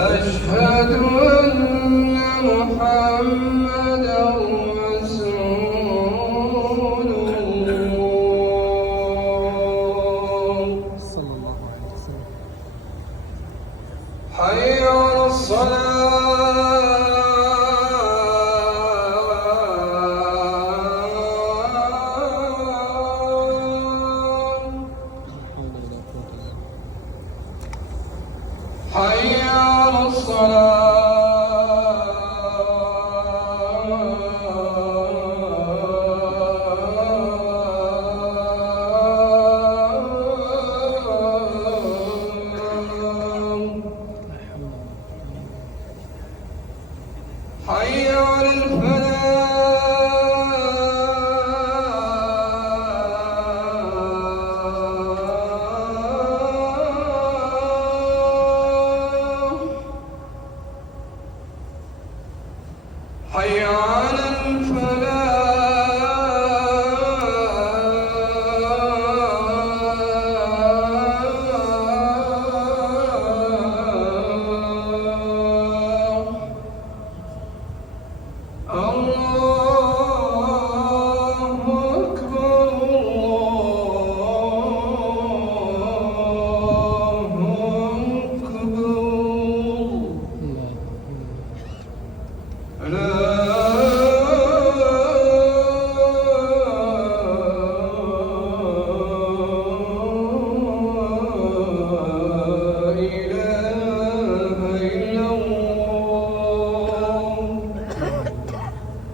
أشهد أن محمدا رسول الله صلى الله عليه وسلم. حي على الصلاة حي على حي على الفلاح حي على